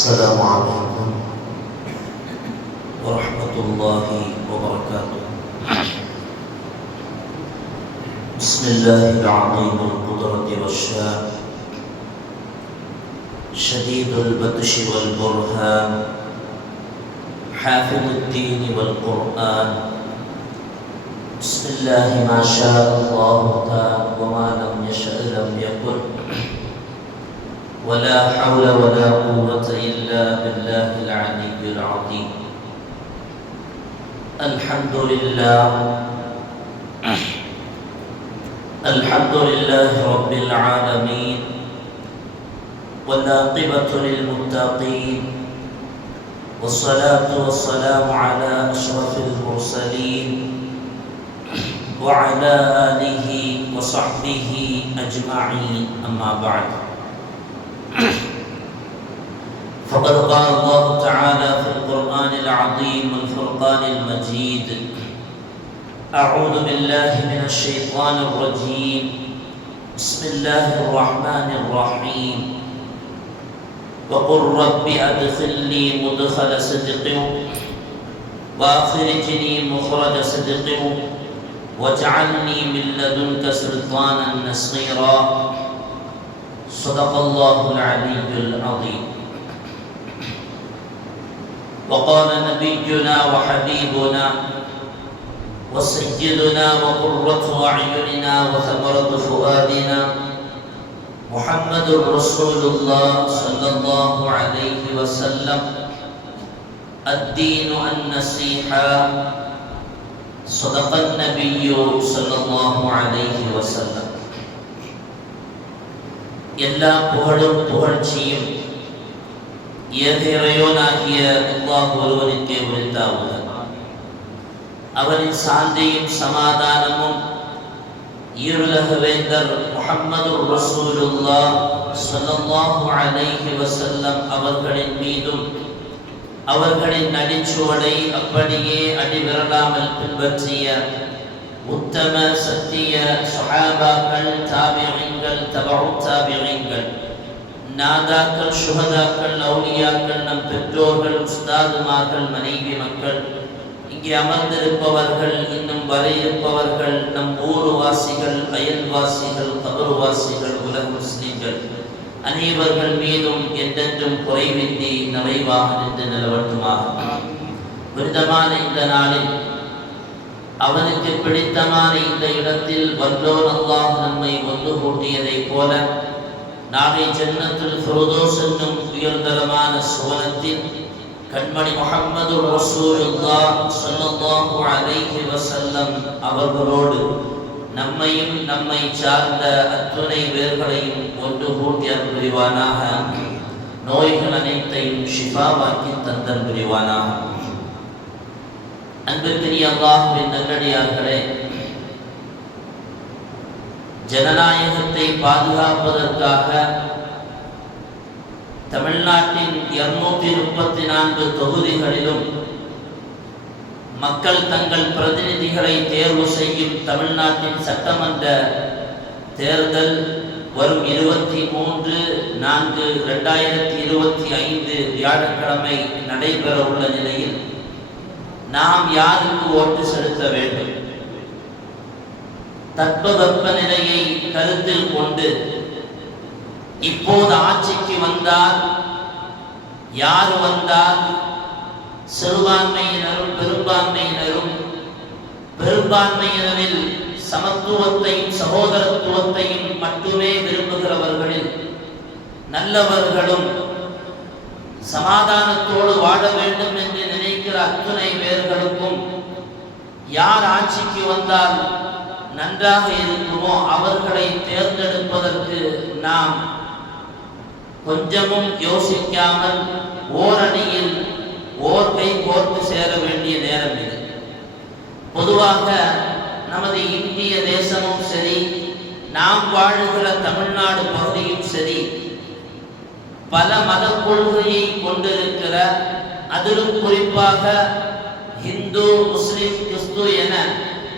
السلام عليكم ورحمة الله وبركاته. بسم الله العظيم القدرة والشان، شديد البطش والبرهان، حافظ الدين والقرآن. بسم الله ما شاء الله كان وما لم يشأ لم يكن، ولا حول ولا قوة إلا بالله العلي العظيم. الحمد لله رب العالمين، والعاقبة للمتقين، والصلاة والسلام على أشرف المرسلين وعلى آله وصحبه أجمعين. أما بعد، فقد قال الله تعالى في القرآن العظيم والفرقان المجيد: أعوذ بالله من الشيطان الرجيم، بسم الله الرحمن الرحيم. وقل رب أدخلني مدخل صدق وأخرجني مخرج صدق واجعلني من لدنك سلطانا نصيرا. صدق الله العلي العظيم. وقال نبينا وحبيبنا وسيدنا وقرة أعيننا وثمرة فؤادنا محمد رسول الله صلى الله عليه وسلم: الدين النصيحة. صدق النبي صلى الله عليه وسلم. எல்லா புகழும் புகழ்ச்சியும் ஏக இறைவனாகிய அல்லாஹ் ஒருவனுக்கே உரித்தாகுக. அவரின் சாந்தியும் சமாதானமும் ஈருலக வேந்தர் முஹம்மது ரசூலுல்லாஹ் ஸல்லல்லாஹு அலைஹி வஸல்லம் அவர்களின் மீதும், அவர்களின் நடிச்சுவடை அப்படியே அடிவிரலாமல் பின்பற்றிய உத்தம சத்திய ஸஹாபாக்கள், தாபிஈன்கள், தபஉ தாபிஈன்கள், நாதாக்கள், ஷுஹதாக்கள், அவுலியாக்கள், நம் பெற்றோர்கள், உஸ்தாதுமார்கள், மனைவி மக்கள், இங்கே அமர்ந்திருப்பவர்கள், இன்னும் வர இருப்பவர்கள், நம் ஊர்வாசிகள், அயல்வாசிகள், கபர்வாசிகள், உலக முஸ்லிம்கள் அனைவர்கள் மீதும் என்றென்றும் குறைவின்றி நிறைவாக நின்று நிலவட்டுமாக. புனிதமான இந்த நாளில், அவனுக்கு பிடித்தமான இந்த இடத்தில் வல்லோன் அல்லாஹ் நம்மை ஒன்று கூட்டியதை போல, நாளை ஜன்னத்துல் ஃபிர்தௌஸ் என்னும் உயர்தரமான சுவனத்தில் கண்மணி முஹம்மது ரசூலுல்லாஹ் ஸல்லல்லாஹு அலைஹி வஸல்லம் அவர்களோடு நம்மையும் நம்மை சார்ந்த அத்துணை பேர்களையும் ஒன்று கூட்டி அருள் புரிவானாக. நோய்கள் அனைத்தையும் ஷிஃபாவாக்கி தந்தல் புரிவானாக. அன்பிற்குரிய அல்லாஹ்வின் நல்லடியார்களே, ஜனநாயகத்தை பாதுகாப்பதற்காக தமிழ்நாட்டின் 234 தொகுதிகளிலும் மக்கள் தங்கள் பிரதிநிதிகளை தேர்வு செய்யும் தமிழ்நாட்டின் சட்டமன்ற தேர்தல் வரும் 23/4/2025 வியாழக்கிழமை நடைபெற உள்ள நிலையில் நாம் யாருக்கு ஓட்டு செலுத்த வேண்டும்? தட்பவெப்ப நிலையை கருத்தில் கொண்டு இப்போது ஆட்சிக்கு வந்தால், யார் வந்தால் சிறுபான்மையினரும் பெரும்பான்மையினரும், பெரும்பான்மையினரில் சமத்துவத்தையும் சகோதரத்துவத்தையும் மட்டுமே விரும்புகிறவர்களில் நல்லவர்களும் சமாதானத்தோடு வாழ வேண்டும் என்று நினைக்கிற அத்துணை பேர்களுக்கும் யார் ஆட்சிக்கு வந்தால் நன்றாக இருக்குமோ அவர்களை தேர்ந்தெடுப்பதற்கு நாம் கொஞ்சமும் யோசிக்காமல் ஓரணியில் ஓர் கை கோர்த்து சேர வேண்டிய நேரம் இது. பொதுவாக நமது இந்திய தேசமும் சரி, நாம் வாழுகிற தமிழ்நாடு பகுதியும் சரி, பல மத கொள்கையை கொண்டிருக்கிற, அதிலும் குறிப்பாக இந்து, முஸ்லிம், கிறிஸ்து என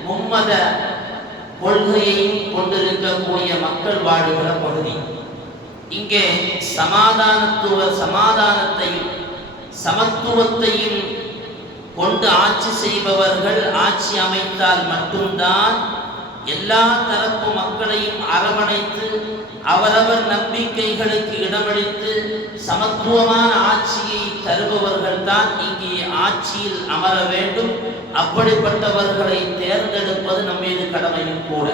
மும்மத கொள்கையையும் கொண்டிருக்கக்கூடிய மக்கள் வாழுகிற பகுதி. இங்கே சமாதானத்தையும் சமத்துவத்தையும் கொண்டு ஆட்சி செய்பவர்கள் ஆட்சி அமைத்தால் மட்டும்தான் எல்லா தரப்பு மக்களையும் அரவணைத்து அவரவர் நம்பிக்கைகளுக்கு இடமளித்து சமத்துவமான ஆட்சியை தருபவர்கள் தான் இங்கே ஆட்சியில் அமர வேண்டும். அப்படிப்பட்டவர்களை தேர்ந்தெடுப்பது நம் மீது கடமையும் கூட.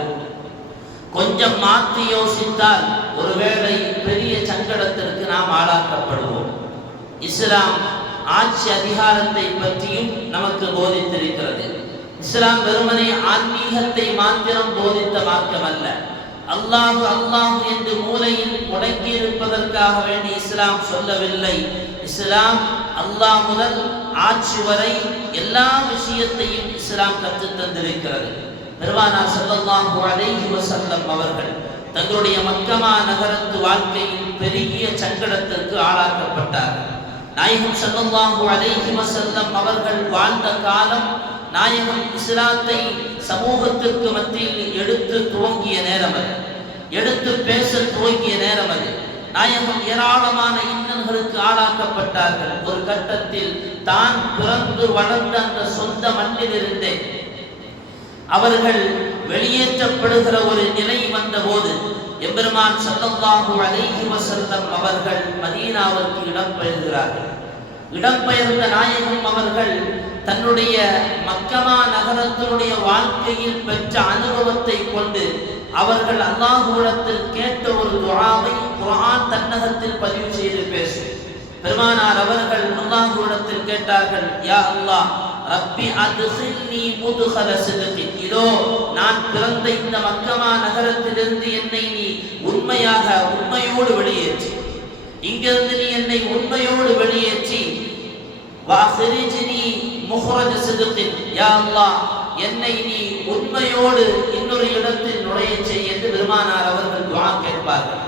கொஞ்சம் மாற்றி யோசித்தால் ஒருவேளை பெரிய சங்கடத்திற்கு நாம் ஆளாக்கப்படுவோம். இஸ்லாம் ஆட்சி அதிகாரத்தை பற்றியும் நமக்கு போதித்திருக்கிறது. இஸ்லாம் வெறுமனே ஆன்மீகத்தை மாத்திரம் போதித்த மார்க்கம் அல்ல. அல்லாஹு அல்லாஹு என்று மூலையில் முடங்கி இருப்பதற்காக வேண்டி இஸ்லாம் சொல்லவில்லை. இஸ்லாம் அல்லாஹ் முதல் ஆட்சி வரை எல்லா விஷயத்தையும் இஸ்லாம் கற்றுத் தந்திருக்கிறது. பெருமானார் ஸல்லல்லாஹு அலைஹி வஸல்லம் அவர்கள் தங்களுடைய மக்கமா நகரத்து வாழ்க்கையில் பெரிய சங்கடத்திற்கு ஆளாக்கப்பட்டார்கள். நாயகம் ஸல்லல்லாஹு அலைஹி வஸல்லம் அவர்கள் வாழ்ந்த காலம் நாயகம் இஸ்லாத்தை சமூகத்திற்கு மத்தியில் எடுத்து துவங்கிய நேரம் அது, எடுத்து பேச துவங்கிய நேரம் அது. நாயகம் ஏராளமான இன்னல்களுக்கு ஆளாக்கப்பட்டார்கள். ஒரு கட்டத்தில் தான் பிறந்து வளர்ந்த அந்த சொந்த மண்ணிலிருந்தே அவர்கள் வெளியேற்றப்படுகிற ஒரு நிலை வந்தபோது எம்பெருமான் ஸல்லல்லாஹு அலைஹி வஸல்லம் அவர்கள் மதீனாவிற்கு இடம்பெயர்கிறார்கள். இடம்பெயர்ந்த நாயகம் அவர்கள் தன்னுடைய மக்கமா நகரத்தினுடைய வாழ்க்கையில் பெற்ற அனுபவத்தை கொண்டு அவர்கள் அல்லாஹ்விடத்தில் கேட்ட ஒரு துஆவை குர்ஆன் தன்னகத்தில் பதிவு செய்து பேசும். பெருமானார் அவர்கள் அல்லாஹ்விடத்தில் கேட்டார்கள், யா அல்லாஹ் ரப்பி அத்கில்னி முத்கல சித்கி, இதோ நான் பிறந்த இந்த மக்கமா நகரத்திலிருந்து என்னை நீ உண்மையோடு வெளியேற்றி, இங்கிருந்து நீ என்னை உண்மையோடு வெளியேற்றி வாஹ்ரிஜ்னி முஹ்ரஜ சித்கி, யா அல்லாஹ் என்னை நீ உண்மையோடு இன்னொரு இடத்தில் நுழைய செய் என்று பெருமானார் அவர்கள் துஆ கேட்பார்கள்.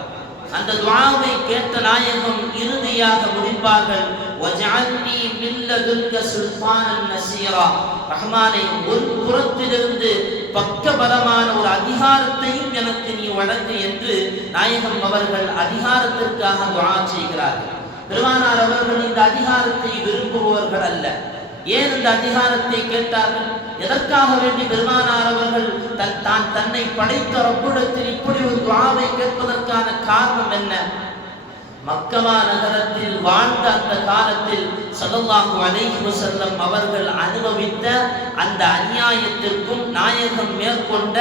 அந்த துஆவை கேட்ட நாயகம் இறுதியாக முடிப்பார்கள், வஜஅல்னி மின் லதுன்க சுல்தானன் நஸீரா, ரஹ்மானே உன் புறத்திலிருந்து பக்கபலமான ஒரு அதிகாரத்தையும் எனக்கு நீ வழங்கு என்று நாயகம் அவர்கள் அதிகாரத்திற்காக துஆ செய்கிறார்கள். பெருமானார் அவர்கள் இந்த அதிகாரத்தை விரும்புபவர்கள் அல்ல. ஏன் இந்த அதிகாரத்தை கேட்டார்கள்? எதற்காக வேண்டி பெருமானார் அவர்கள் தன்னை படைத்த ரப்பிடத்தில் இப்படி ஒரு துஆவை கேட்பதற்கான காரணம் என்ன? மக்கமா நகரத்தில் வாழ்ந்த அந்த காலத்தில் ஸல்லல்லாஹு அலைஹி வஸல்லம் அவர்கள் அனுபவித்த அந்த அநியாயத்திற்கும் நாயகம் மேற்கொண்ட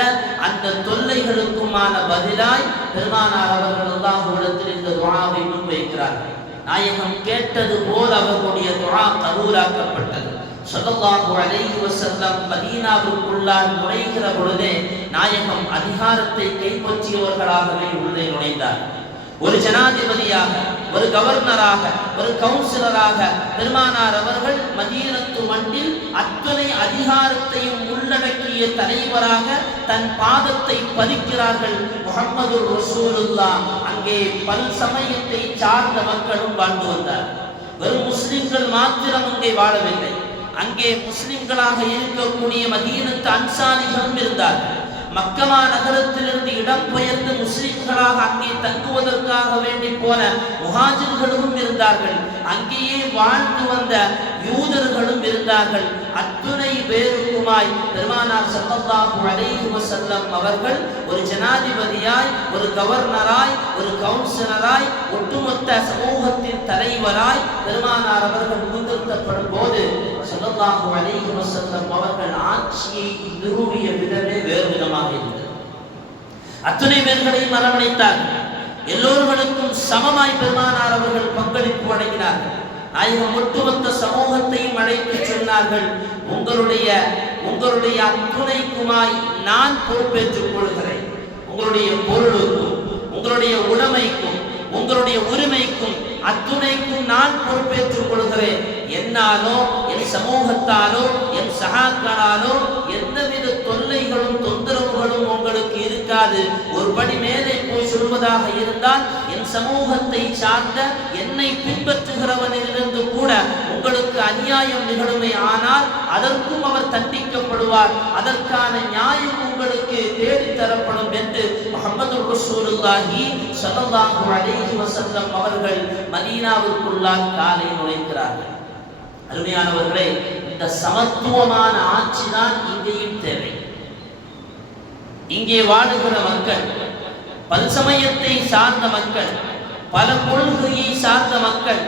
அந்த தொல்லைகளுக்குமான பதிலாய் பெருமானார் அவர்கள் அல்லாஹ்விடத்தில் இந்த துஆவை முன்வைக்கிறார்கள். நாயகம் கேட்டது போல் அவர்களுடைய துஆ கபூலாக்கப்பட்டது. ஸல்லல்லாஹு அலைஹி வஸல்லம் மதீனாவுக்குள்ளால் நுழைகிற பொழுதே நாயகம் அதிகாரத்தை கைப்பற்றியவர்களாகவே உள்ளே நுழைந்தார். ஒரு ஜனாதிபதியாக, ஒரு கவர்னராக, ஒரு கவுன்சிலராக பெருமானார் அவர்கள் மதீனத்து மண்ணில் அத்தனை அதிகாரத்தையும் உள்ளடக்கிய தலைவராக தன் பாதத்தை பதிக்கிறார்கள். முஹம்மது ரசூலுல்லாஹ் அங்கே பல் சமயத்தை சார்ந்த மக்களும் வாழ்ந்து வந்தார். வெறும் முஸ்லிம்கள் மாத்திரம் அங்கே வாழவில்லை. அங்கே முஸ்லிம்களாக இருக்கக்கூடிய மதீனத்து அன்சாரிகளும் இருந்தார்கள். மக்கமா நகரத்திலிருந்து இடம்பெயர்ந்து முஸ்லிம்களாக அங்கே தங்குவதற்காக வேண்டி போன முஹாஜிர்களும் இருந்தார்கள். அங்கேயே வாழ்ந்து வந்த யூதர்களும் இருந்தார்கள். அத்துணை பேருக்குமாய் பெருமானார் ஸல்லல்லாஹு அலைஹி வஸல்லம் அவர்கள் ஒரு ஜனாதிபதியாய், ஒரு கவர்னராய், ஒரு கவுன்சிலராய், ஒட்டுமொத்த சமூகத்தின் தலைவராய் பெருமானார் அவர்கள் முன்னிறுத்தப்படும் போது ஸல்லல்லாஹு அலைஹி வஸல்லம் அவர்கள் ஆட்சியை நிறுவிய விதமே வேறு விதமாக இருந்தது. அத்துணை பேர்களையும் அரவணைத்தார்கள். எல்லோர்களுக்கும் சமமாய் பெருமானார் அவர்கள் பங்களிப்பு வழங்கினார்கள். நாயகம் ஒட்டுமொத்த சமூகத்தையும் அழைத்து சொன்னார்கள், உங்களுடைய அத்துணைக்குமாய் நான் பொறுப்பேற்றுக் கொள்கிறேன். உங்களுடைய பொருளுக்கும், உங்களுடைய உடைமைக்கும், உங்களுடைய உரிமைக்கும், அத்துணைக்கும் நான் பொறுப்பேற்றுக் கொள்கிறேன். என்னாலோ, என் சமூகத்தாலோ, என் சகாக்களாலோ எந்தவித தொல்லைகளும் தொந்தரவுகளும் உங்களுக்கு இருக்காது. ஒரு படி மேலே போய் சொல்வதாக இருந்தால், என் சமூகத்தை சார்ந்த என்னை பின்பற்றுகிறவனிலிருந்து கூட உங்களுக்கு அநியாயம் நிகழுமே ஆனால் அதற்கும் அவர் தண்டிக்கப்படுவார். அதற்கான நியாயம் உங்களுக்கு தேடித்தரப்படும் என்று முஹம்மது ரசூலுல்லாஹி ஸல்லல்லாஹு அலைஹி வஸல்லம் அவர்கள் மதீனாவுக்குள்ளால் காலை நுழைக்கிறார்கள். அருமையானவர்களே, இந்த சமத்துவமான ஆட்சி தான் இங்கேயும் தேவை. இங்கே வாழுகிற மக்கள் பல்சமயத்தை சார்ந்த மக்கள், பல கொள்கையை சார்ந்த மக்கள்,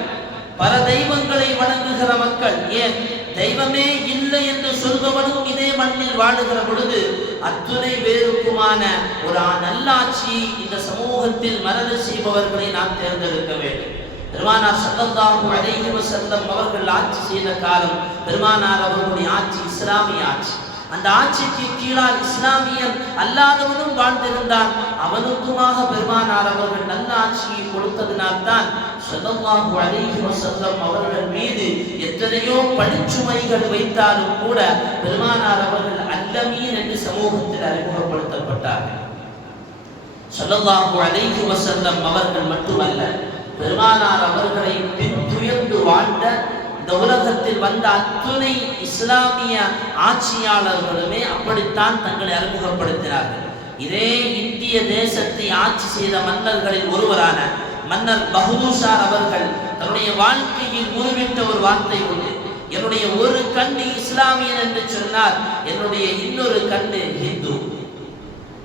பல தெய்வங்களை வணங்குகிற மக்கள், ஏன் தெய்வமே இல்லை என்று சொல்பவனும் இதே மண்ணில் வாழுகிற பொழுது அத்துணை பேருக்குமான ஒரு நல்லாட்சி இந்த சமூகத்தில் மரண செய்பவர்களை நாம் தேர்ந்தெடுக்க வேண்டும். பெருமானார் ஸல்லல்லாஹு அலைஹி வஸல்லம் அவர்கள் ஆட்சி செய்த காலம் பெருமானார் அவர்களுடைய ஆட்சி இஸ்லாமிய ஆட்சி. அந்த ஆட்சிக்கு கீழால் இஸ்லாமியன் அல்லாதவனும் வாழ்ந்திருந்தான். அவனுக்குமாக பெருமானார் அவர்கள் நல்ல ஆட்சியை கொடுத்ததினால்தான் ஸல்லல்லாஹு அலைஹி வஸல்லம் அவர்கள் மீது எத்தனையோ பழிச்சுமைகள் வைத்தாலும் கூட பெருமானார் அவர்கள் அல்லமீன் என்று சமூகத்தில் அறிமுகப்படுத்தப்பட்டார்கள். ஸல்லல்லாஹு அலைஹி வஸல்லம் அவர்கள் மட்டுமல்ல, பெருமானார் அவர்களை பின்துயர்ந்து வாழ்ந்த இந்த உலகத்தில் வந்த அத்துணை இஸ்லாமிய ஆட்சியாளர்களுமே அப்படித்தான் தங்களை அறிமுகப்படுத்தினார்கள். இதே இந்திய தேசத்தை ஆட்சி செய்த மன்னர்களில் ஒருவரான மன்னர் பகதூர் அவர்கள் தன்னுடைய வாழ்க்கையில் உருவிட்ட ஒரு வார்த்தை உண்டு. என்னுடைய ஒரு கண்ணு இஸ்லாமியன் என்று சொன்னார், என்னுடைய இன்னொரு கண்ணு ஹிந்து.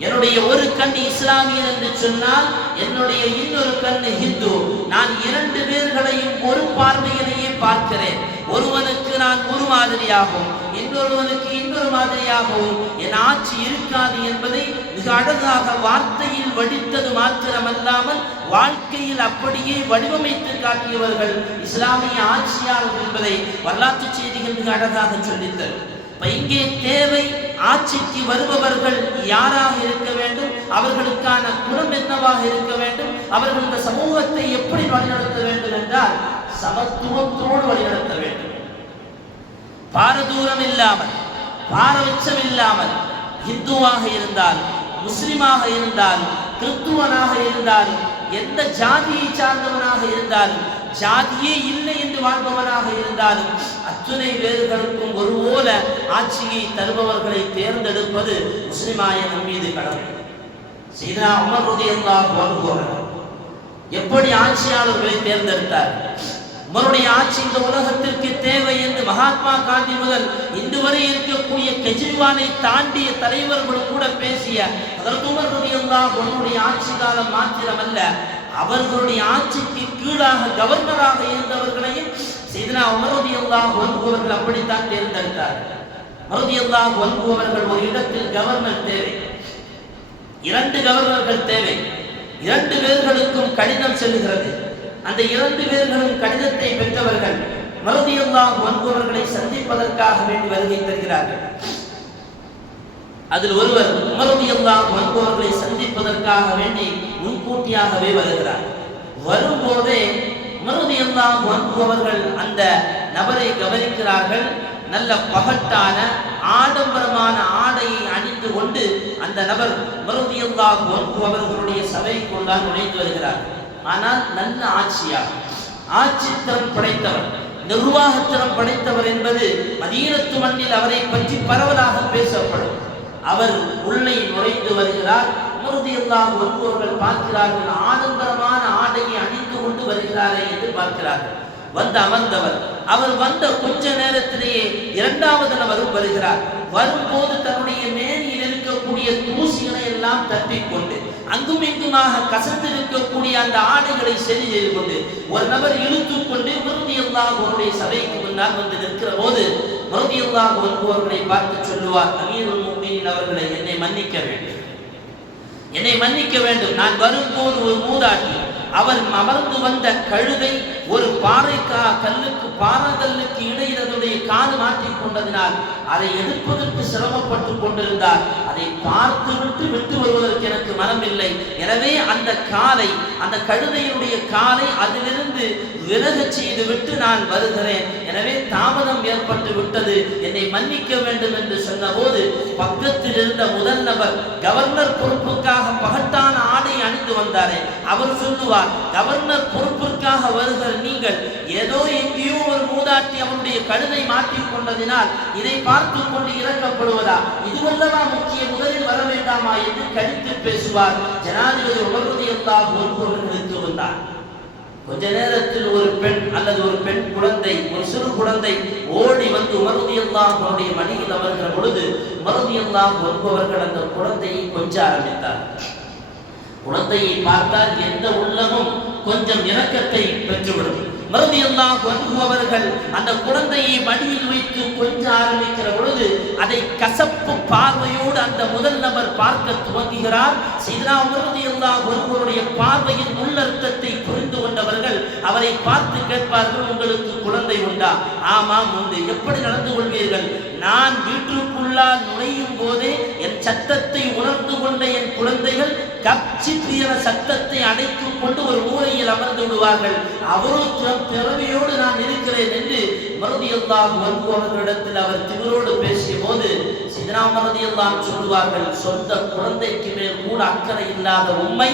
என்னுடைய ஒரு கண் இஸ்லாமியன் என்று சொன்னால் என்னுடைய இன்னொரு கண் ஹிந்து. நான் இரண்டு பேர்களையும் ஒரு பார்வையிலேயே பார்க்கிறேன். ஒருவனுக்கு நான் ஒரு மாதிரியாகவும் இன்னொருவனுக்கு இன்னொரு மாதிரியாகவும் என் ஆட்சி இருக்காது என்பதை மிக அழகாக வார்த்தையில் வடித்தது மாத்திரமல்லாமல் வாழ்க்கையில் அப்படியே வடிவமைத்து காட்டியவர்கள் இஸ்லாமிய ஆட்சியாளர்கள் என்பதை வரலாற்று செய்திகள் மிக அழகாக சொல்லித்தரும். இங்கே தேவை, ஆட்சிக்கு வருபவர்கள் யாராக இருக்க வேண்டும், அவர்களுக்கான குணம் என்னவாக இருக்க வேண்டும், அவர்கள் இந்த சமூகத்தை எப்படி வழிநடத்த வேண்டும் என்றால் சமத்துவத்தோடு வழிநடத்த வேண்டும். பாரதூரம் இல்லாமல், பாரபட்சம் இல்லாமல், இந்துவாக இருந்தால், முஸ்லிமாக இருந்தால், கிறிஸ்துவனாக இருந்தால், எந்த ஜாதியை சார்ந்தவனாக இருந்தாலும், ஜாதியே இல்லை என்று வாழ்பவனாக இருந்தாலும் அத்துணை பேர்களுக்கும் ஒருபோல ஆட்சியை தருபவர்களை தேர்ந்தெடுப்பது முஸ்லிமாய நம்மீது கடமை. சையதுனா உமர் ரலியல்லாஹு அன்ஹு எப்படி ஆட்சியாளர்களை தேர்ந்தெடுத்தார்? உமருடைய ஆட்சி இந்த உலகத்திற்கு தேவை என்று மகாத்மா காந்தி முதல் இன்று வரை இருக்கக்கூடிய கெஜ்ரிவாலை தாண்டிய தலைவர்கள் கூட பேசிய ஹஜ்ரத் உமர் ரலியல்லாஹு அன்ஹுடைய ஆட்சி காலம் மாத்திரமல்ல, அவர்களுடைய ஆட்சிக்கு கீழாக கவர்னராக இருந்தவர்களையும் சையதுனா உமர் ரலியல்லாஹு அன்ஹு அவர்கள் அப்படித்தான் தேர்ந்தெடுத்தார்கள். உமர் ரலியல்லாஹு அன்ஹு அவர்கள் ஒரு இடத்தில் கவர்னர் தேவை, இரண்டு கவர்னர்கள் தேவை. இரண்டு பேர்களுக்கும் கடிதம் செல்கிறது. அந்த இரண்டு பேர்களும் கடிதத்தை பெற்றவர்கள் உமர் ரலியல்லாஹு அன்ஹு அவர்களை சந்திப்பதற்காக வேண்டி வருகை தருகிறார்கள். அதில் ஒருவர் உமர் ரலியல்லாஹு அன்ஹு அவர்களை சந்திப்பதற்காக வேண்டி முன்கூட்டியாகவே வருகிறார். வரும்போதே உமர் ரலியல்லாஹு அன்ஹு அவர்கள் அந்த நபரை கவனிக்கிறார்கள். நல்ல பகட்டான ஆடம்பரமான ஆடையை அணிந்து கொண்டு அந்த நபர் உமர் ரலியல்லாஹு அன்ஹு அவர்களுடைய சபைக்குள்ளால் நுழைந்து வருகிறார். ஆனால் நல்ல ஆட்சியார், ஆட்சித்திறம் படைத்தவர், நிர்வாகத்திறம் படைத்தவர் என்பது மதீனத்து மண்ணில் அவரை பற்றி பரவலாக பேசப்படும். அவர் உள்ளே நுழைந்து வருகிறார். உமர் ரலியல்லாஹு அன்ஹு அவர்கள் பார்க்கிறார்கள், ஆடம்பரமான ஆடையை அணிந்து கொண்டு வருகிறாரே என்று பார்க்கிறார்கள். வந்து அமர்ந்தவர், அவர் வந்த கொஞ்ச நேரத்திலேயே இரண்டாவது நபரும் வருகிறார். வரும்போது தன்னுடைய மேனியில் இருக்கக்கூடிய தூசிகளை எல்லாம் தட்டிக்கொண்டு அங்கும் இங்குமாக கசந்திருக்கக்கூடிய அந்த ஆடைகளை சரி செய்து கொண்டு ஒரு நபர் இழுத்துக் கொண்டு உமர் ரலியல்லாஹு அன்ஹுடைய சபைக்கு முன்னால் வந்து நிற்கிற போது உமர் ரலியல்லாஹு அன்ஹு அவர்களை பார்த்து சொல்லுவார், அமீருல் முஃமினீன் அவர்களை என்னை மன்னிக்க வேண்டும், என்னை மன்னிக்க வேண்டும். நான் வரும்போது ஒரு மூதாட்டி, அவர் அமர்ந்து வந்த கழுதை ஒரு பாறைக்கல்லுக்கு இடையில் அதனுடைய காது மாற்றிக் கொண்டதினால் அதை எடுப்பதற்கு சிரமப்பட்டு கொண்டிருந்தார். அதை பார்த்து விட்டு வருவதற்கு எனக்கு மனமில்லை. எனவே அந்த காலை, அந்த கழுதையினுடைய காலை அதிலிருந்து விலகச் செய்து விட்டு நான் வருகிறேன். எனவே தாமதம் ஏற்பட்டு விட்டது, என்னை மன்னிக்க வேண்டும் என்று சொன்னபோது பக்கத்தில் இருந்த முதல் நபர் கவர்னர் பொறுப்புக்காக பகட்டான ஆடை அணிந்து வந்தாரே, அவர் சொல்லுவார், கவர்னர் பொறுப்பிற்காக வருகிற நீங்கள் ஏதோ எங்கேயோ ஒரு மூதாட்டி அவருடைய கழுதை மாற்றிக் கொண்டதினால் இதை பார்த்து கொண்டு இறக்கப்படுவதா, இதுவல்லவா முக்கிய, முதலில் வர வேண்டாமா என்று கடித்து பேசுவார். ஜனாதிபதி உமர் ரலியல்லாஹு அன்ஹு அவர்களுக்கு வந்தார். கொஞ்ச நேரத்தில் ஒரு பெண் அல்லது ஒரு பெண் குழந்தை, ஒரு சிறு குழந்தை ஓடி வந்து உமர் ரலியல்லாஹு அன்ஹுடைய மடியில் அமர்கிற பொழுது உமர் ரலியல்லாஹு அன்ஹு அவர்கள் அந்த குழந்தையை கொஞ்ச ஆரம்பித்தார். குழந்தையை பார்த்தால் எந்த உள்ளமும் கொஞ்சம் இரக்கத்தை பெற்றுவிடும். ரலியல்லாஹு அன்ஹு அவர்கள் அந்த குழந்தையை மடியில் வைத்து கொஞ்ச ஆரம்பிக்கிற பொழுது அதை கசப்பு பார்வையோடு அந்த முதல் நபர் பார்க்க துவங்குகிறார். சையதுனா உமர் ரலியல்லாஹு அன்ஹுவுடைய பார்வையின் உள்ளர்த்தத்தை புரிந்து கொண்டவர்கள் அவரை பார்த்து கேட்பார்கள், உங்களுக்கு குழந்தை உண்டா? ஆமாம் உண்டு. எப்படி நடந்து கொள்வீர்கள்? நான் வீட்டிற்குள்ளால் நுழையும் போதே என் சத்தத்தை உணர்ந்து கொண்ட என் குழந்தைகள் கப்சிப்பியன சத்தத்தை அடைத்துக் கொண்டு ஒரு மூலையில் அமர்ந்து விடுவார்கள். அவரும் திறமையோடு நான் இருக்கிறேன் என்று ரலியல்லாஹு அன்ஹு அவர்களிடத்தில் அவர் திமிரோடு பேசிய போது சையதுனா உமர் ரலியல்லாஹு சொல்லுவார்கள், சொந்த குழந்தைக்கு மேல் கூட அக்கறை இல்லாத உம்மை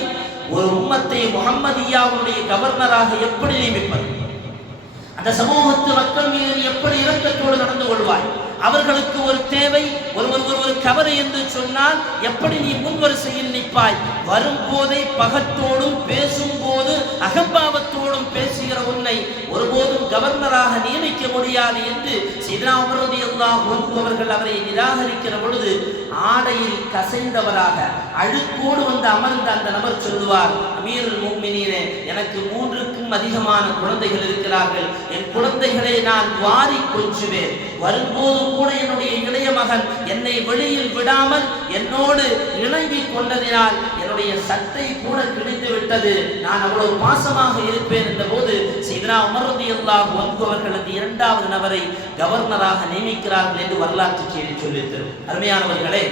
ஒரு உம்மத்தை முஹம்மதியாவுடைய கவர்னராக எப்படி நியமிப்பது? அந்த சமூகத்து மக்கள் மீது எப்படி இரக்கத்தோடு நடந்து கொள்வாய்? அவர்களுக்கு ஒரு தேவை, ஒரு கவலை என்று சொன்னால் எப்படி நீ முன்வரிசையில் நிற்பாய்? வரும்போதே பகத்தோடும் பேசும்போது அகம்பாவத்தோடும் பேசுகிற உன்னை ஒருபோதும் கவர்னராக நியமிக்க முடியாது என்று சையதுனா உமர் ரலியல்லாஹு அன்ஹு அவர்கள் அவரை நிராகரிக்கிற பொழுது ஆடையில் கசைந்தவராக அழுக்கோடு வந்து அமர்ந்த அந்த நபர் சொல்லுவார், அமீருல் முஃமினீனே, எனக்கு 3க்கும் அதிகமான குழந்தைகள் இருக்கிறார்கள். என் குழந்தைகளை நான் வாரி கொஞ்சுவேன். வரும்போது கூட என்னுடைய இளைய மகன் என்னை வெளியில் விடாமல் என்னோடு இணங்கி கொண்டதினால் என்னுடைய சட்டை கூட கிழிந்து விட்டது. நான் அவ்வளவு பாசமாக இருப்பேன் என்ற போது சையதுனா உமர் ரலியல்லாஹு அன்ஹு அவர்கள் அந்த 2வது நபரை கவர்னராக நியமிக்கிறார்கள் என்று வரலாற்று செய்தி சொல்லித்தரும். அருமையானவர்களே,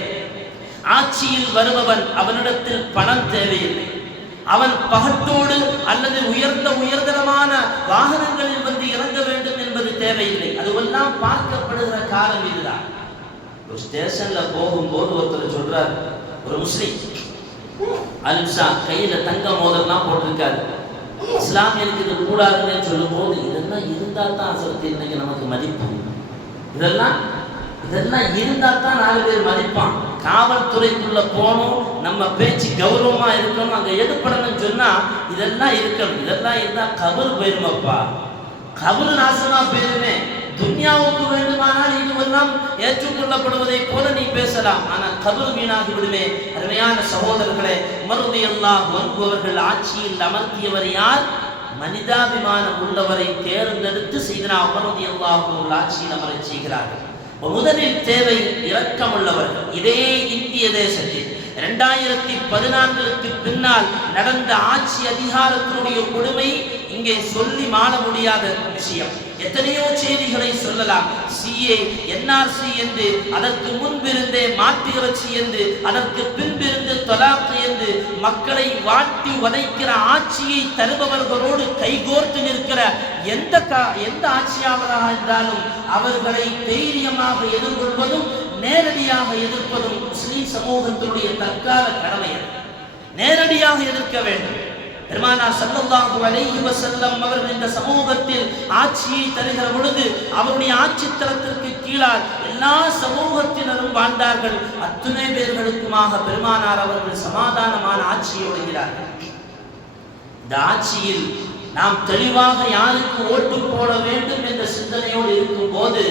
ஆட்சியில் வருபவன் அவனிடத்தில் பணம் தேவையில்லை. அவன் பகட்டோடு அல்லது உயர்தரமான வாகனங்களில் வந்து இறங்க வேண்டும் என்பது தேவையில்லை. அதுவெல்லாம் பார்க்கப்படுகிற காலம் இதுதான். ஒரு ஸ்டேஷன்ல போகும்போது ஒருத்தர் சொல்றார், ஒரு முஸ்லிம் அல்சா கையில தங்க மோதிரம்லாம் போட்டிருக்காரு. இஸ்லாமியருக்கு இது கூடாதுன்னு சொல்லும் போது இதெல்லாம் இருந்தா தான் அசரத்து இன்னைக்கு நமக்கு மதிப்பு. இதெல்லாம் இருந்தா தான் 4 பேர் மதிப்பான். காவல்துறைக்குள்ள போனோம், நம்ம பேச்சு கௌரவமா இருக்கணும், அங்க எடுப்படணும்னு சொன்னா இதெல்லாம் இருக்கணும். இதெல்லாம் இருந்தா கபர் போயிருமப்பா, கபர் நாசமா போயிருமே. துன்யாவுக்கு வேண்டுமானால் இதுவெல்லாம் ஏற்றுக்கொள்ளப்படுவதை போல நீ பேசலாம், ஆனால் கபர் வீணாகி விடுமே. அருமையான சகோதரர்களே, உமர் ரலியல்லாஹு அன்ஹு அவர்கள் ஆட்சியில் அமர்த்தியவர் யார்? மனிதாபிமானம் உள்ளவரை தேர்ந்தெடுத்து சையதுனா உமர் ரலியல்லாஹு அன்ஹு ஆட்சியில் அமரச் செய்கிறார்கள். முதலில் தேவை இரக்கமுள்ளவர்கள். இதே இந்திய தேசத்தில் 2014க்கு பின்னால் நடந்த ஆட்சி அதிகாரத்தினுடைய கொடுமை இங்கே சொல்லி மாள முடியாத விஷயம். எத்தனையோ செய்திகளை சொல்லலாம். சிஏ, என்ஆர்சி என்று, அதற்கு முன்பிருந்தே மாற்று இறைச்சி என்று, அதற்கு பின்பிருந்து தொலாக்கு என்று மக்களை வாட்டி வதைக்கிற ஆட்சியை தருபவர்களோடு கைகோர்த்து நிற்கிற எந்த ஆட்சியாளராக இருந்தாலும் அவர்களை தைரியமாக எதிர்கொள்வதும் நேரடியாக எதிர்ப்பதும் முஸ்லிம் சமூகத்தினுடைய தற்கால கடமை. நேரடியாக எதிர்க்க வேண்டும். பெருமானார் ஸல்லல்லாஹு அலைஹி வஸல்லம் அவர்கள் இந்த சமூகத்தில் ஆட்சியை தருகிற பொழுது அவருடைய ஆட்சி தளத்திற்கு கீழால் எல்லா சமூகத்தினரும் வாழ்ந்தார்கள். அத்துணை பேர்களுக்குமாக பெருமானார் அவர்கள் சமாதானமான ஆட்சியை ஒழுகிறார்கள். இந்த ஆட்சியில் நாம் தெளிவாக யாருக்கு ஓட்டு போட வேண்டும் என்ற சிந்தனையோடு இருக்கும் போது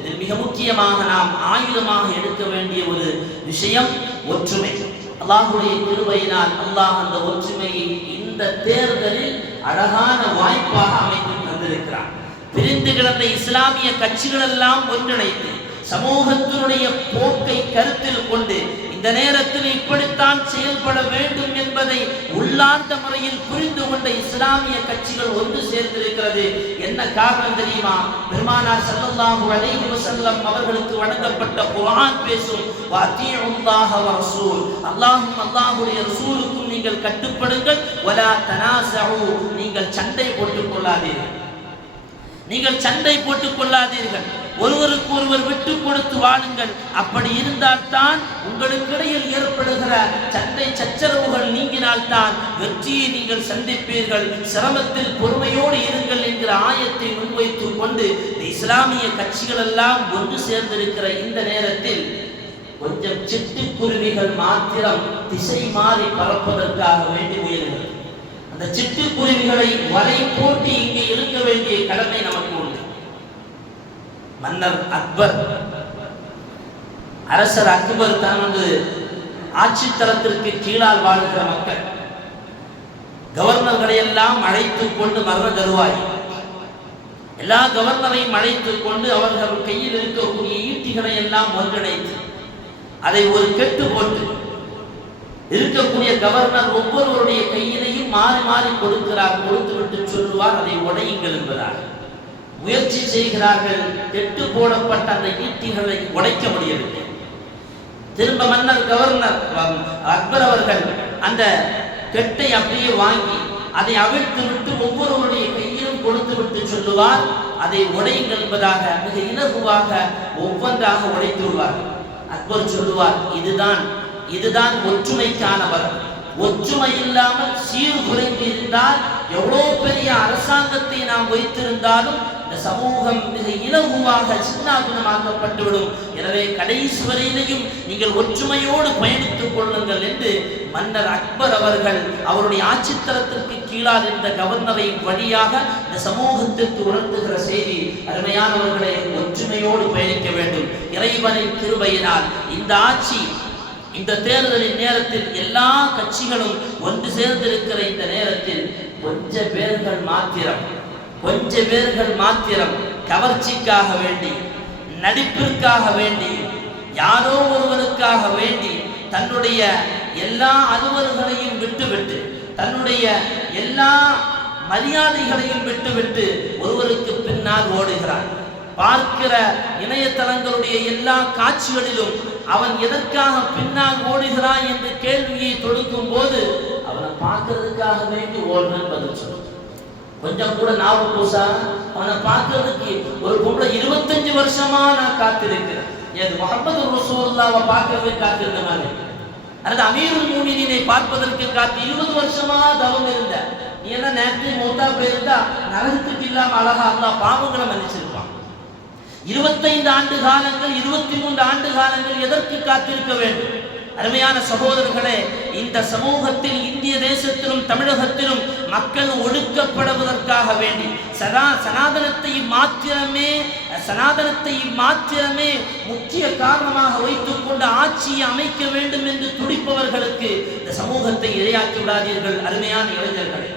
இதில் மிக முக்கியமாக நாம் ஆயுதமாக எடுக்க வேண்டிய ஒரு விஷயம் ஒற்றுமை. அல்லாஹ்வுடைய கிருபையினால் அல்லாஹ் அந்த ஒற்றுமையை இந்த தேர்தலில் அழகான வாய்ப்பாக அமைத்து தந்திருக்கிறார். பிரிந்து கிடந்த இஸ்லாமிய கட்சிகள் எல்லாம் ஒன்றிணைத்து சமூகத்தினுடைய போக்கை கருத்தில் கொண்டு இந்த நேரத்தில் இப்படித்தான் செயல்பட வேண்டும் என்பதை உள்ளார்ந்த முறையில் புரிந்து கொண்ட இஸ்லாமிய கட்சிகள் ஒன்று சேர்ந்திருக்கிறது. என்ன காரணம் தெரியுமா? பெருமானார் ஸல்லல்லாஹு அலைஹி வஸல்லம் அவர்களுக்கு வழங்கப்பட்ட குர்ஆன் பேசும் வஅதீஉல்லாஹ வ ரசூல், அல்லாஹ்வுடைய ரசூலுக்கும் நீங்கள் கட்டுப்படுங்கள், வலா தனாஸஉ, நீங்கள் சண்டை போட்டுக் கொள்ளாதீர்கள், நீங்கள் சண்டை போட்டுக் கொள்ளாதீர்கள், ஒருவருக்கு ஒருவர் விட்டு கொடுத்து வாழுங்கள். அப்படி இருந்தால்தான் உங்களுக்கு இடையில் ஏற்படுகிற சண்டை சச்சரவுகள் நீங்கினால்தான் வெற்றியை நீங்கள் சந்திப்பீர்கள். சிரமத்தில் பொறுமையோடு இருங்கள் என்கிற ஆயத்தை முன்வைத்துக் கொண்டு இஸ்லாமிய கட்சிகள் எல்லாம் ஒன்று சேர்ந்திருக்கிற இந்த நேரத்தில் கொஞ்சம் சிட்டுக்குருவிகள் மாத்திரம் திசை மாறி பறப்பதற்காக வேண்டி முயல்கிறது. அந்த சிட்டுக்குருவிகளை வலை போட்டு இங்கே இருக்க வேண்டிய கடமை நமக்கு உண்டு. மன்னர் அக்பர், அரசர் அக்பர் தான் வந்து ஆட்சி தளத்திற்கு கீழால் வாழ்கிற மக்கள் கவர்னர்களை எல்லாம் அழைத்துக் கொண்டு மரண தருவாய் எல்லா கவர்னரையும் அழைத்துக் கொண்டு அவர்கள் கையில் இருக்கக்கூடிய ஈட்டிகளை எல்லாம் ஒன்றிணைத்து அதை ஒரு கெட்டு போட்டு இருக்கக்கூடிய கவர்னர் ஒவ்வொருவருடைய கையிலையும் மாறி மாறி கொடுக்கிறார். கொடுத்து விட்டு சொல்லுவார், அதை உடையுங்கள் என்பதால் முயற்சி செய்கிறார்கள். கெட்டு போடப்பட்ட அந்த ஈட்டிகளை உடைக்க முடியவில்லை. திரும்ப மன்னர் கவர்னர் அக்பர் அவர்கள் அந்த கெட்டை அப்படியே வாங்கி அதை அவிழ்த்து விட்டு ஒவ்வொருவருடைய கையிலும் கொடுத்து விட்டு சொல்லுவார், அதை உடையுங்கள் என்பதாக மிக இலகுவாக ஒவ்வொன்றாக உடைத்து விடுவார். அக்பர் சொல்லுவார், இதுதான் ஒற்றுமைக்கான வரம். ஒற்றுமை இல்லாமல் சீர்குலைந்து இருந்தால் எவ்வளவு பெரிய அரசாங்கத்தை நாம் வைத்திருந்தாலும் இந்த சமூகம் மிக இலகுவாக சின்னாபின்னமாக்கப்பட்டுவிடும். எனவே கடைசி வரையிலையும் நீங்கள் ஒற்றுமையோடு பயணித்துக் கொள்ளுங்கள் என்று மன்னர் அக்பர் அவர்கள் அவருடைய ஆட்சித்தளத்திற்கு கீழால் இருந்த கவர்னரை வழியாக இந்த சமூகத்திற்கு உணர்த்துகிற செய்தி, அருமையானவர்களை ஒற்றுமையோடு பயணிக்க வேண்டும். இறைவனின் கிருபையினால் இந்த ஆட்சி, இந்த தேர்தலின் நேரத்தில் எல்லா கட்சிகளும் ஒன்று சேர்ந்திருக்கிற இந்த நேரத்தில் கொஞ்ச பேர்கள் மாத்திரம் கவர்ச்சிக்காக வேண்டி, நடிப்பிற்காக வேண்டி, யாரோ ஒருவருக்காக வேண்டி தன்னுடைய எல்லா அலுவல்களையும் விட்டுவிட்டு, தன்னுடைய எல்லா மரியாதைகளையும் விட்டுவிட்டு ஒருவருக்கு பின்னால் ஓடுகிறார். பார்க்கிற இணையதளங்களுடைய எல்லா காட்சிகளிலும் அவன் எதற்காக பின்னால் ஓடுகிறான் என்று கேள்வியை தொடுக்கும் போது அவனை பார்க்கறதுக்காக வேண்டி ஓடுறேன்னு பதில் சொல்லும். கொஞ்சம் கூட நாவு பூசா அவனை பார்க்கறதுக்கு ஒரு பொம்பளை 25 வருஷமா நான் காத்திருக்கிறேன். ஏது முஹம்மது ரசூலுல்லாஹ்வை பார்க்கறதுக்கு காத்திருந்த மாதிரி, அல்லது அமீருல் முஃமினீனை பார்ப்பதற்கு காத்து 20 வருஷமா தவம் இருந்த நீ என்ன நேற்று மௌத்தா போயிருந்தா நரகத்துக்கு இல்லாம அழகா அல்லாஹ் பாவங்களை மன்னிச்சிருப்பான். 25 ஆண்டு காலங்கள் 23 ஆண்டு காலங்கள் எதற்கு காத்திருக்க வேண்டும்? அருமையான சகோதரர்களே, இந்த சமூகத்தில் இந்திய தேசத்திலும் தமிழகத்திலும் மக்கள் ஒடுக்கப்படுவதற்காக வேண்டி சனாதனத்தை மாத்திரமே முக்கிய காரணமாக வைத்துக் கொண்டு ஆட்சியை அமைக்க வேண்டும் என்று துடிப்பவர்களுக்கு இந்த சமூகத்தை இரையாக்கி விடாதீர்கள். அருமையான இளைஞர்களே,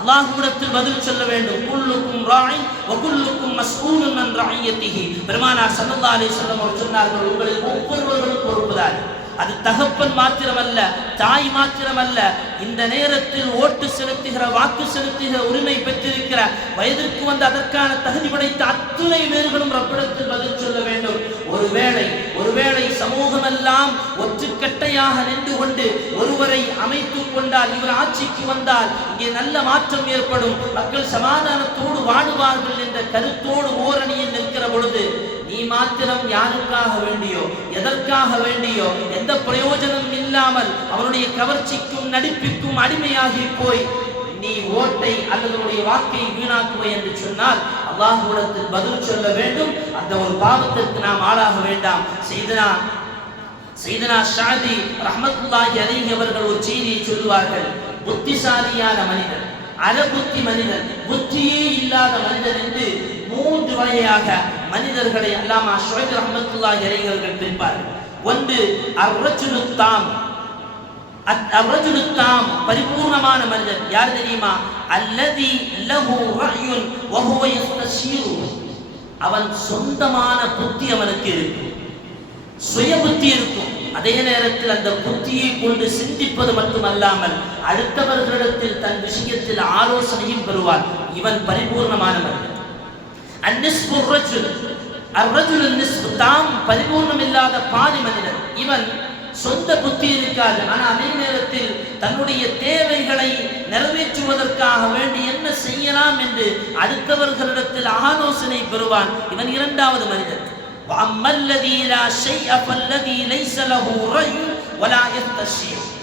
அல்லாஹ்விடத்தில் பதில் சொல்ல வேண்டும். குல்லுக்கும் ராயின் வ குல்லுக்கும் மஸ்ஊலுன் அன் ரஅய்யத்திஹி. பெருமானார் ஸல்லல்லாஹு அலைஹி வஸல்லம் அவர்கள் சொன்னார்கள், உங்களில் ஒவ்வொருவரும் பொறுப்புதார். அது தகப்பன் மாத்திரமல்ல, தாய் மாத்திரமல்ல, இந்த நேரத்தில் ஓட்டு செலுத்துகிற, வாக்கு செலுத்துகிற உரிமை பெற்றிருக்கிற, வயதிற்கு வந்து அதற்கான தகுதி படைத்த அத்துணை பேர்களும் ரப்பிடத்தில் பதில் சொல்ல வேண்டும். ஒருவேளை சமூகம் எல்லாம் ஒற்றுக்கட்டையாக நின்று கொண்டு ஒருவரை அமைத்துக் கொண்டால், இவர் ஆட்சிக்கு வந்தால் இங்கே நல்ல மாற்றம் ஏற்படும், மக்கள் சமாதானத்தோடு வாழுவார்கள் என்ற கருத்தோடு ஓரணியில் நிற்கிற பொழுது நீ மாத்திரம் யாருக்காக வேண்டியோ, எதற்காக வேண்டியோ, எந்த பிரயோஜனம் இல்லாமல் அவனுடைய கவர்ச்சிக்கும் நடிப்பிற்கும் அடிமையாகி போய் நீ ஓட்டை அல்லது வாக்கை வீணாக்குவை என்று சொன்னால் அல்லாஹ்விடத்தில் பதில் சொல்ல வேண்டும். அந்த ஒரு பாவத்திற்கு நாம் ஆளாக வேண்டாம். சையதுனா ஷாதி ரஹ்மத்துல்லாஹி அலைஹி அவர்கள் ஒரு செய்தியை சொல்லுவார்கள். புத்திசாலியான மனிதன், அலபுத்தி மனிதன், புத்தியே இல்லாத மனிதன் என்று 3 வகையாக மனிதர்களை அல்லாமா ஷுஐப் ரஹ்மத்துல்லாஹி அலைஹி அவர்கள் பிரிப்பார்கள். ஒன்று அர்ரஜுலு தாம், பரிபூர்ணமான மனிதன். யார் தெரியுமா? அல்லதி லஹு ரஅயுன் வ ஹுவ யஸ்தஷீரு. அவன் சொந்தமான புத்தி அவனுக்கு இருக்கும், சுய புத்தி இருக்கும். அதே நேரத்தில் அந்த புத்தியை கொண்டு சிந்திப்பது மட்டுமல்லாமல் அடுத்தவர்களிடத்தில் தன் விஷயத்தில் ஆலோசனையும் பெறுவார். இவன் பரிபூர்ணமான மனிதன். அந்நிஸ்பு அர்ரஜுலு நிஸ்பு தாம், பரிபூர்ணம் இல்லாத பாதி மனிதன். இவன் சொந்த புத்தி இருக்காது, ஆனால் அதே நேரத்தில் தன்னுடைய தேவைகளை நிறைவேற்றுவதற்காக வேண்டி என்ன செய்யலாம் என்று அடுத்தவர்களிடத்தில் ஆலோசனை பெறுவான். இவன் 2வது மனிதன்.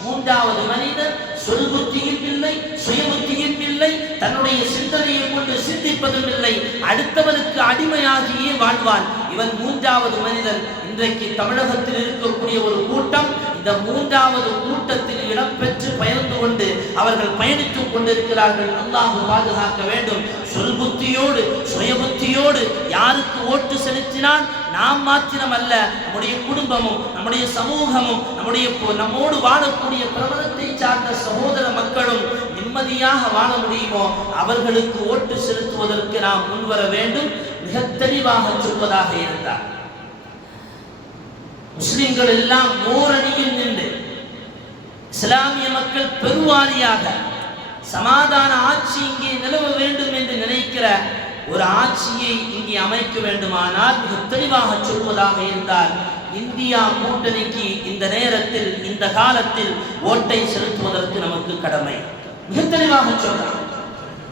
மூன்றாவது மனிதன் சொல் புத்தியும் இல்லை, சுயபுத்தியும் இல்லை, தன்னுடைய சிந்தனையை கொண்டு சிந்திப்பதும் இல்லை, அடுத்தவனுக்கு அடிமையாகியே வாழ்வான். இவன் மூன்றாவது மனிதன். இன்றைக்கு தமிழகத்தில் இருக்கக்கூடிய ஒரு கூட்டம் இந்த மூன்றாவது கூட்டத்தில் இடம்பெற்று பயந்து கொண்டு அவர்கள் பயணித்துக் கொண்டிருக்கிறார்கள். அல்லாஹ் பாதுகாக்க வேண்டும். சொல்புத்தியோடு சுயபுத்தியோடு யாருக்கு ஓட்டு செலுத்தினால் நாம் மாத்திரமல்ல, நம்முடைய குடும்பமும் நம்முடைய சமூகமும் நம்மோடு வாழக்கூடிய பிரபலத்தை சார்ந்த சகோதர மக்களும் நிம்மதியாக வாழ முடியுமோ அவர்களுக்கு ஓட்டு செலுத்துவதற்கு நாம் முன்வர வேண்டும். மிக தெளிவாக சொல்வதாக இருந்தார், முஸ்லிம்கள் எல்லாம் ஓரணியில் நின்று இஸ்லாமிய மக்கள் பெருவாரியாக சமாதான ஆட்சி இங்கே நிலவ வேண்டும் என்று நினைக்கிற ஒரு ஆட்சியை இங்கே அமைக்க வேண்டுமானால் மிக தெளிவாக சொல்வதாக இருந்தால் இந்தியா கூட்டணிக்கு இந்த நேரத்தில் இந்த காலத்தில் ஓட்டை செலுத்துவதற்கு நமக்கு கடமை. மிக தெளிவாக சொல்றார்.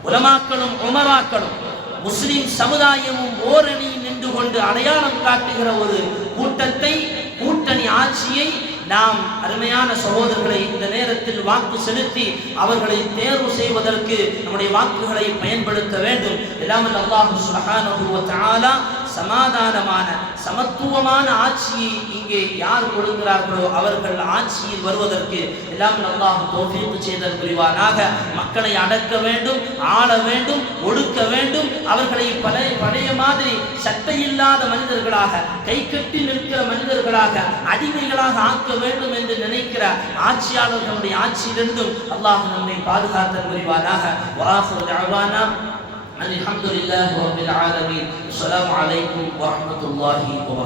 உலமாக்களும் உமராக்களும் முஸ்லிம் சமுதாயமும் ஓரணியில் நின்று கொண்டு அடையாளம் காட்டுகிற ஒரு கூட்டத்தை, கூட்டணி ஆட்சியை நாம் அருமையான சகோதரர்களை இந்த நேரத்தில் வாக்கு செலுத்தி அவர்களை தேர்வு செய்வதற்கு நம்முடைய வாக்குகளை பயன்படுத்த வேண்டும். எல்லாம் அல்லாஹ் சுப்ஹானஹு வ தஆலா சமாதானமான சமத்துவமான ஆட்சியை இங்கே யார் கொடுக்கிறார்களோ அவர்கள் ஆட்சியில் வருவதற்கு எல்லாம் அல்லாஹ் தௌஃபீக் செய்தல் புரிவானாக. மக்களை அடக்க வேண்டும், ஆள வேண்டும், ஒடுக்க வேண்டும். அவர்களை பழைய மாதிரி சட்டையில்லாத மனிதர்களாக, கை கட்டி நிற்கிற மனிதர்களாக, அடிமைகளாக ஆக்க வேண்டும் என்று நினைக்கிற ஆட்சியாளர்களுடைய ஆட்சியிலிருந்தும் அல்லாஹ் நம்மை பாதுகாத்தல் புரிவானாக. வஆஹிரு தஅவானா الحمد لله رب العالمين. السلام عليكم ورحمة الله وبركاته.